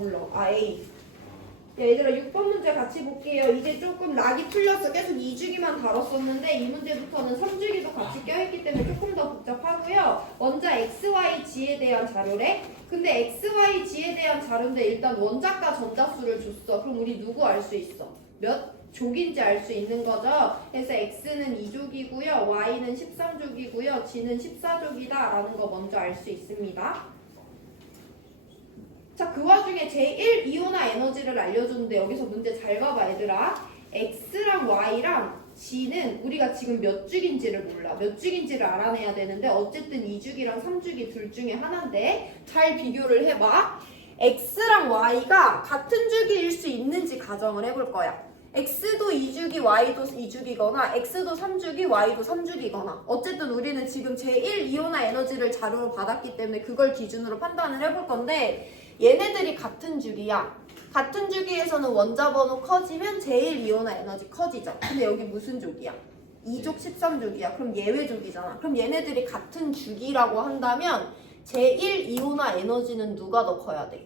불러. 아 A. 얘들아 6번 문제 같이 볼게요. 이제 조금 락이 풀려서 계속 2주기만 다뤘었는데 이 문제부터는 3주기도 같이 껴있기 때문에 조금 더 복잡하고요. 먼저 XYG에 대한 자료래. 근데 XYG에 대한 자료인데 일단 원자과 전자수를 줬어. 그럼 우리 누구 알 수 있어? 몇 족인지 알 수 있는 거죠. 그래서 X는 2족이고요. Y는 13족이고요. G는 14족이다 라는 거 먼저 알 수 있습니다. 자, 그 와중에 제1 이온화 에너지를 알려줬는데 여기서 문제 잘 봐봐 얘들아. X랑 Y랑 G는 우리가 지금 몇 주기인지를 몰라. 몇 주기인지를 알아내야 되는데 어쨌든 2주기랑 3주기 둘 중에 하나인데 잘 비교를 해봐. X랑 Y가 같은 주기일 수 있는지 가정을 해볼 거야. X도 2주기, Y도 2주기거나 X도 3주기, Y도 3주기거나 어쨌든 우리는 지금 제1 이온화 에너지를 자료로 받았기 때문에 그걸 기준으로 판단을 해볼 건데 얘네들이 같은 주기야. 같은 주기에서는 원자 번호 커지면 제1 이온화 에너지 커지죠. 근데 여기 무슨 족이야? 2족 13족이야. 그럼 예외족이잖아. 그럼 얘네들이 같은 주기라고 한다면 제1 이온화 에너지는 누가 더 커야 돼?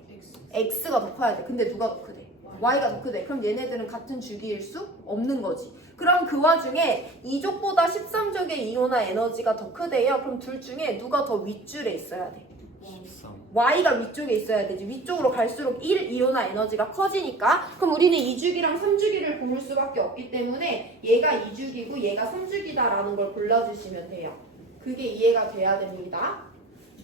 X가 더 커야 돼. 근데 누가 더 크대? Y가 더 크대. 그럼 얘네들은 같은 주기일 수 없는 거지. 그럼 그 와중에 2족보다 13족의 이온화 에너지가 더 크대요. 그럼 둘 중에 누가 더 윗줄에 있어야 돼? 13. Y가 위쪽에 있어야 되지. 위쪽으로 갈수록 1 이온화 에너지가 커지니까. 그럼 우리는 2주기랑 3주기를 고를 수밖에 없기 때문에 얘가 2주기고 얘가 3주기다라는 걸 골라주시면 돼요. 그게 이해가 돼야 됩니다.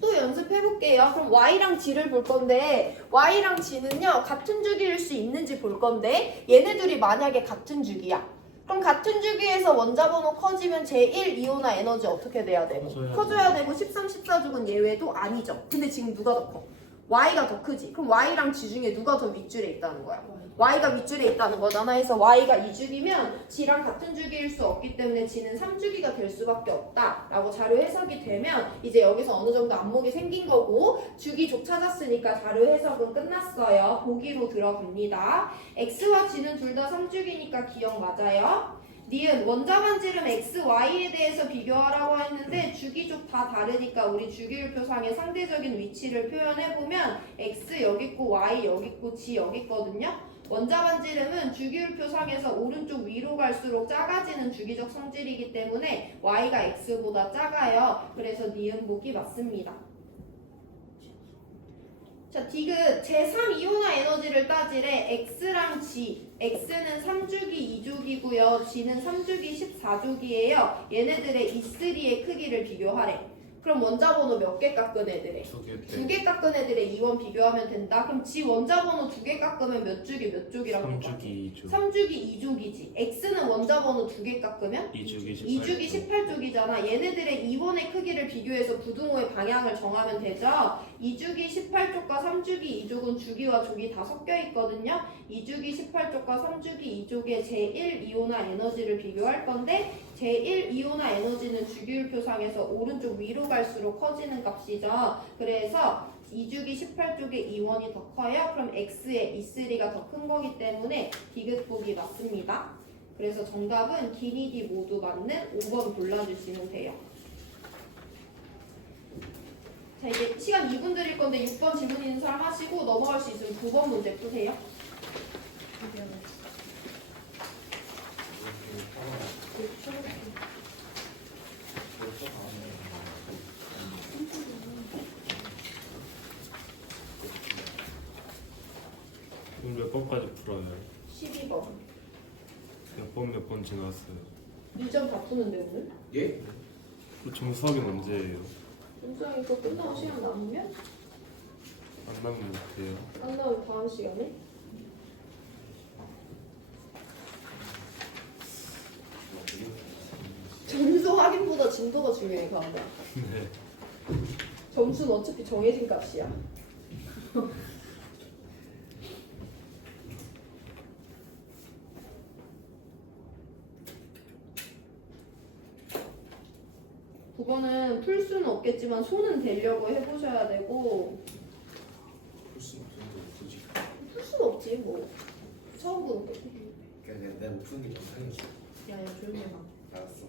또 연습해볼게요. 그럼 Y랑 G를 볼 건데 Y랑 G는요 같은 주기일 수 있는지 볼 건데 얘네들이 만약에 같은 주기야. 그럼 같은 주기에서 원자 번호 커지면 제1 이온화 에너지 어떻게 돼야 되고? 커져야 되고 13, 14족은 예외도 아니죠. 근데 지금 누가 더 커? Y가 더 크지. 그럼 Y랑 G 중에 누가 더 윗줄에 있다는 거야? Y가 윗줄에 있다는 거잖아. 해서 Y가 2주기면 G랑 같은 주기일 수 없기 때문에 G는 3주기가 될 수밖에 없다 라고 자료 해석이 되면 이제 여기서 어느 정도 안목이 생긴 거고 주기족 찾았으니까 자료 해석은 끝났어요. 보기로 들어갑니다. X와 G는 둘 다 3주기니까 기억 맞아요. 니은 원자 반지름 X, Y에 대해서 비교하라고 했는데 주기족 다 다르니까 우리 주기율표상의 상대적인 위치를 표현해보면 X 여기 있고 Y 여기 있고 G 여기 있거든요. 원자 반지름은 주기율표상에서 오른쪽 위로 갈수록 작아지는 주기적 성질이기 때문에 Y가 X보다 작아요. 그래서 니은 보기 맞습니다. 자, 디귿 제3 이온화 에너지를 따지래. X랑 G. X는 3주기 2족이고요. G는 3주기 14족이에요. 얘네들의 E3의 크기를 비교하래. 그럼 원자 번호 몇 개 깎은 애들에? 두 개 깎은 애들의 이원 비교하면 된다. 그럼 G 원자 번호 두 개 깎으면 몇 주기 몇 족이라고 할 거야? 3주기 2주. 3주기 2족이지. X는 원자 번호 두 개 깎으면 2주기 18족이잖아. 얘네들의 이원의 크기를 비교해서 부등호의 방향을 정하면 되죠. 2주기 18족과 3주기 2족은 주기와 족이 다 섞여 있거든요. 2주기 18족과 3주기 2족의 제1 이온화 에너지를 비교할 건데 제1 이온화 에너지는 주기율표상에서 오른쪽 위로 갈수록 커지는 값이죠. 그래서 2주기 18쪽의 이원이 더 커요. 그럼 X의 E3가 더 큰 거기 때문에 디귿 보기 맞습니다. 그래서 정답은 기니 디 모두 맞는 5번 골라주시면 돼요. 자, 이제 시간 2분 드릴 건데 6번 질문 있는 사람 하시고 넘어갈 수 있으면 9번 문제 푸세요. 그럼 몇 번까지 풀어요? 12번. 몇 번 지났어요? 2점 다 푸는데 오늘? 예? 그 정수학은 언제예요? 영수증이 또 끝나고 시간 남으면? 안 나면 못해요. 안 나오면 다음 시간에? 점수 확인보다 진도가 중요해, 가은아. 네. 점수는 어차피 정해진 값이야. 그거는 풀 수는 없겠지만 손은 대려고 해보셔야 되고 풀 수는 없는데 굳이. 풀 수는 없지 뭐 처음 보는 거지. 그냥 내가 못 푸는 게 좀 상해져. 야야 조용히 해봐. 알았어.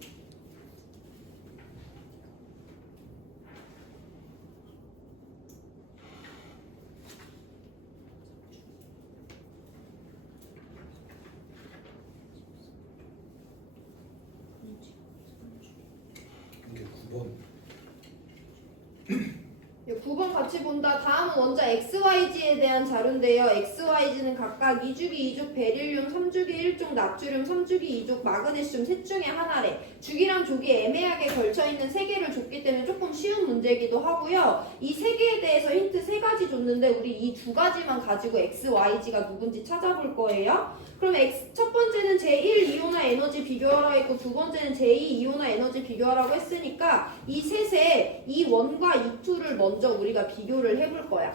9번 같이 본다. 다음은 원자 XYG에 대한 자료인데요. XYG는 각각 2주기 2족 베릴륨, 3주기 1족 나트륨, 3주기 2족 마그네슘 셋 중에 하나래. 주기랑 족이 애매하게 걸쳐있는 세 개를 줬기 때문에 조금 쉬운 문제이기도 하고요. 이 세 개에 대해서 힌트 세 가지 줬는데 우리 이 두 가지만 가지고 XYG가 누군지 찾아볼 거예요. 그럼 첫 번째는 제1이온화 에너지 비교하라 했고 두 번째는 제2이온화 에너지 비교하라고 했으니까 이 셋의 E1과 E2를 먼저 우리가 비교를 해볼 거야.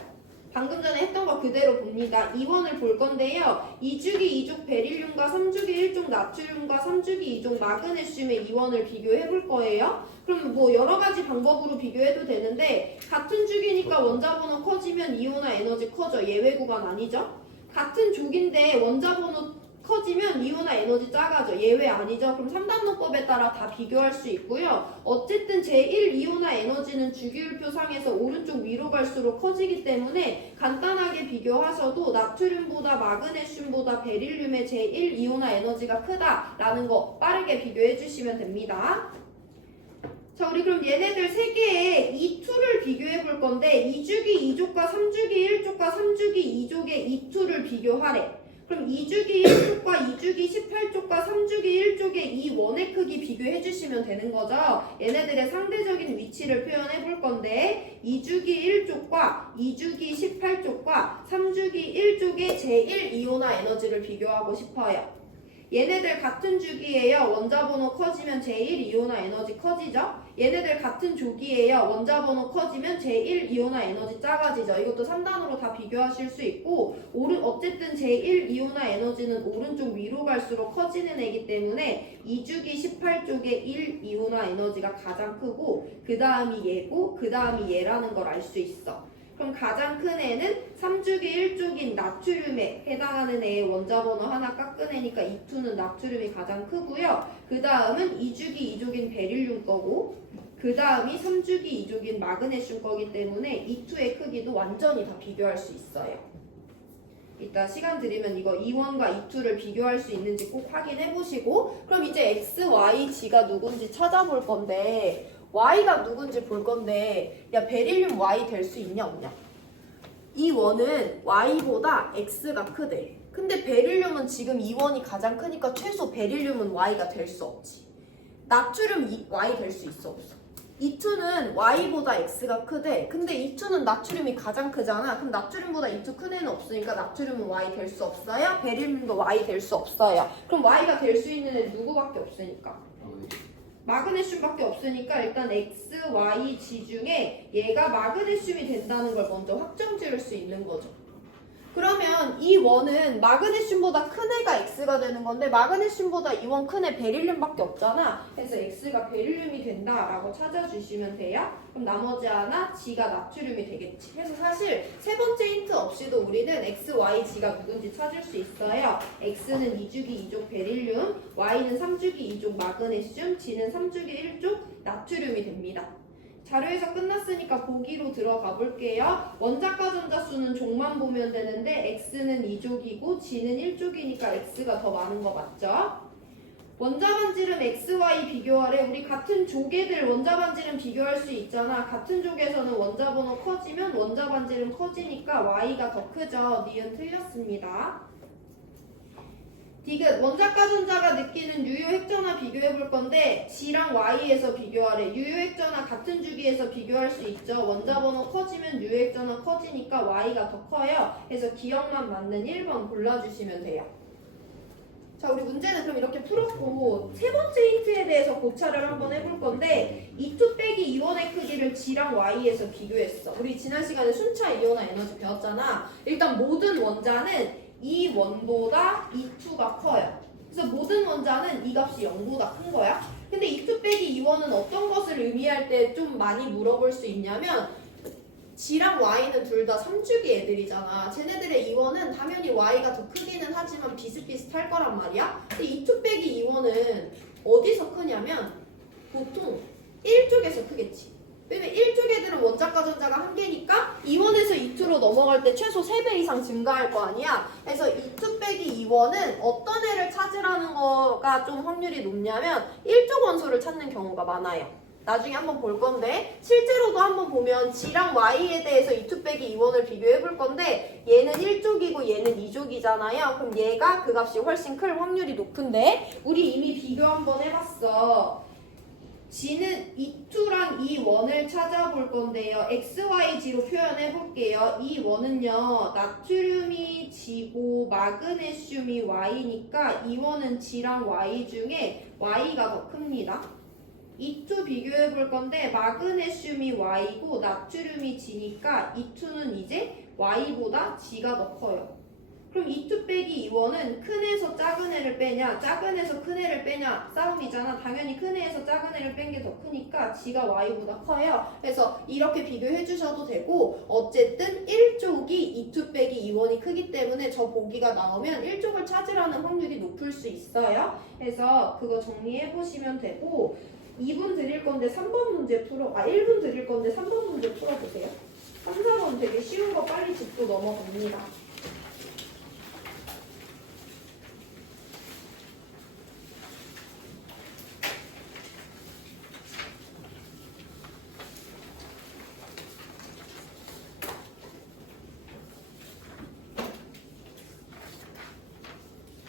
방금 전에 했던 거 그대로 봅니다. E1을 볼 건데요. 2주기 2족 베릴륨과 3주기 1족 나트륨과 3주기 2족 마그네슘의 E1을 비교해 볼 거예요. 그럼 뭐 여러 가지 방법으로 비교해도 되는데 같은 주기니까 원자 번호 커지면 이온화 에너지 커져. 예외 구간 아니죠? 같은 족인데 원자 번호 커지면 이온화 에너지 작아져. 예외 아니죠? 그럼 3단노법에 따라 다 비교할 수 있고요. 어쨌든 제1이온화 에너지는 주기율표상에서 오른쪽 위로 갈수록 커지기 때문에 간단하게 비교하셔도 나트륨보다 마그네슘보다 베릴륨의 제1이온화 에너지가 크다라는 거 빠르게 비교해 주시면 됩니다. 자, 우리 그럼 얘네들 세 개의 E2를 비교해 볼 건데 2주기 2족과 3주기 1족과 3주기 2족의 E2를 비교하래. 그럼 2주기 1족과 2주기 18족과 3주기 1족의 이 원의 크기 비교해 주시면 되는 거죠. 얘네들의 상대적인 위치를 표현해 볼 건데 2주기 1족과 2주기 18족과 3주기 1족의 제1이온화 에너지를 비교하고 싶어요. 얘네들 같은 주기예요. 원자 번호 커지면 제1이온화 에너지 커지죠. 얘네들 같은 조기예요. 원자 번호 커지면 제1이온화 에너지 작아지죠. 이것도 3단으로 다 비교하실 수 있고 어쨌든 제1이온화 에너지는 오른쪽 위로 갈수록 커지는 애기 때문에 2주기 18쪽의 1이온화 에너지가 가장 크고 그 다음이 얘고 그 다음이 얘라는 걸 알 수 있어. 그럼 가장 큰 애는 3주기 1쪽인 나트륨에 해당하는 애의 원자 번호 하나 깎아내니까 E2는 나트륨이 가장 크고요. 그 다음은 2주기 2족인 베릴륨 거고 그 다음이 3주기 2족인 마그네슘 거기 때문에 E2의 크기도 완전히 다 비교할 수 있어요. 이따 시간 들이면 이거 E1과 E2를 비교할 수 있는지 꼭 확인해 보시고 그럼 이제 X, Y, G가 누군지 찾아볼 건데 Y가 누군지 볼 건데 야 베릴륨 Y 될 수 있냐 없냐? 이 원은 Y보다 X가 크대. 근데 베릴륨은 지금 이 원이 가장 크니까 최소 베릴륨은 Y가 될 수 없지. 나트륨 Y 될 수 있어 없어? E2는 Y보다 X가 크대. 근데 E2는 나트륨이 가장 크잖아. 그럼 나트륨보다 E2 큰 애는 없으니까 나트륨은 Y 될 수 없어요. 베릴륨도 Y 될 수 없어요. 그럼 Y가 될 수 있는 애 누구밖에 없으니까? 마그네슘밖에 없으니까 일단 X, Y, G 중에 얘가 마그네슘이 된다는 걸 먼저 확정 지을 수 있는 거죠. 그러면 이 원은 마그네슘보다 큰 애가 X가 되는 건데 마그네슘보다 이 원 큰 애 베릴륨밖에 없잖아. 그래서 X가 베릴륨이 된다라고 찾아주시면 돼요. 그럼 나머지 하나 G가 나트륨이 되겠지. 그래서 사실 세 번째 힌트 없이도 우리는 X, Y, G가 누군지 찾을 수 있어요. X는 2주기 2족 베릴륨, Y는 3주기 2족 마그네슘, G는 3주기 1족 나트륨이 됩니다. 자료에서 끝났으니까 보기로 들어가 볼게요. 원자과 전자수는 족만 보면 되는데 X는 2족이고 G는 1족이니까 X가 더 많은 거 맞죠? 원자 반지름 XY 비교하래. 우리 같은 족애들 원자 반지름 비교할 수 있잖아. 같은 족에서는 원자 번호 커지면 원자 반지름 커지니까 Y가 더 크죠. 니은 틀렸습니다. 디귿 원자과 전자가 느끼는 유효 핵전화 비교해 볼 건데 G랑 Y에서 비교하래. 유효 핵전화 같은 주기에서 비교할 수 있죠. 원자 번호 커지면 유효 핵전화 커지니까 Y가 더 커요. 그래서 기억만 맞는 1번 골라주시면 돼요. 자, 우리 문제는 그럼 이렇게 풀었고 세 번째 힌트에 대해서 고찰을 한번 해볼 건데 E2 빼기 E1의 크기를 G랑 Y에서 비교했어. 우리 지난 시간에 순차 이온화 에너지 배웠잖아. 일단 모든 원자는 이 원보다 E2가 커요. 그래서 모든 원자는 이 값이 0보다 큰 거야. 근데 E2 빼기 E1은 어떤 것을 의미할 때 좀 많이 물어볼 수 있냐면 G랑 Y는 둘 다 3주기 애들이잖아. 쟤네들의 E1은 당연히 Y가 더 크기는 하지만 비슷비슷할 거란 말이야. 근데 E2 빼기 E1은 어디서 크냐면 보통 1쪽에서 크겠지. 왜냐면 1쪽 애들은 원자과 전자가 한 개니까 E1에서 E2로 넘어갈 때 최소 3배 이상 증가할 거 아니야. 그래서 E2 빼기 E1은 어떤 애를 찾으라는 거가 좀 확률이 높냐면 1쪽 원소를 찾는 경우가 많아요. 나중에 한번 볼 건데 실제로도 한번 보면 G랑 Y에 대해서 2 빼기 2원을 비교해 볼 건데 얘는 1족이고 얘는 2족이잖아요. 그럼 얘가 그 값이 훨씬 클 확률이 높은데 우리 이미 비교 한번 해봤어. G는 2,2랑 2원을 찾아볼 건데요. XYG로 표현해 볼게요. 이 원은요. 나트륨이 G고 마그네슘이 Y니까 이 원은 G랑 Y 중에 Y가 더 큽니다. 2,2 비교해 볼 건데 마그네슘이 Y고 나트륨이 G니까 2,2는 이제 Y보다 G가 더 커요. 그럼 2 빼기 2원은 큰 애에서 작은 애를 빼냐 작은 애에서 큰 애를 빼냐 싸움이잖아. 당연히 큰 애에서 작은 애를 뺀 게 더 크니까 G가 Y보다 커요. 그래서 이렇게 비교해 주셔도 되고 어쨌든 1족이 2 빼기 2원이 크기 때문에 저 보기가 나오면 1족을 찾으라는 확률이 높을 수 있어요. 그래서 그거 정리해 보시면 되고 2분 드릴 건데 3번 문제 1분 드릴 건데 3번 문제 풀어보세요. 3, 4번 되게 쉬운 거 빨리 짚고 넘어갑니다.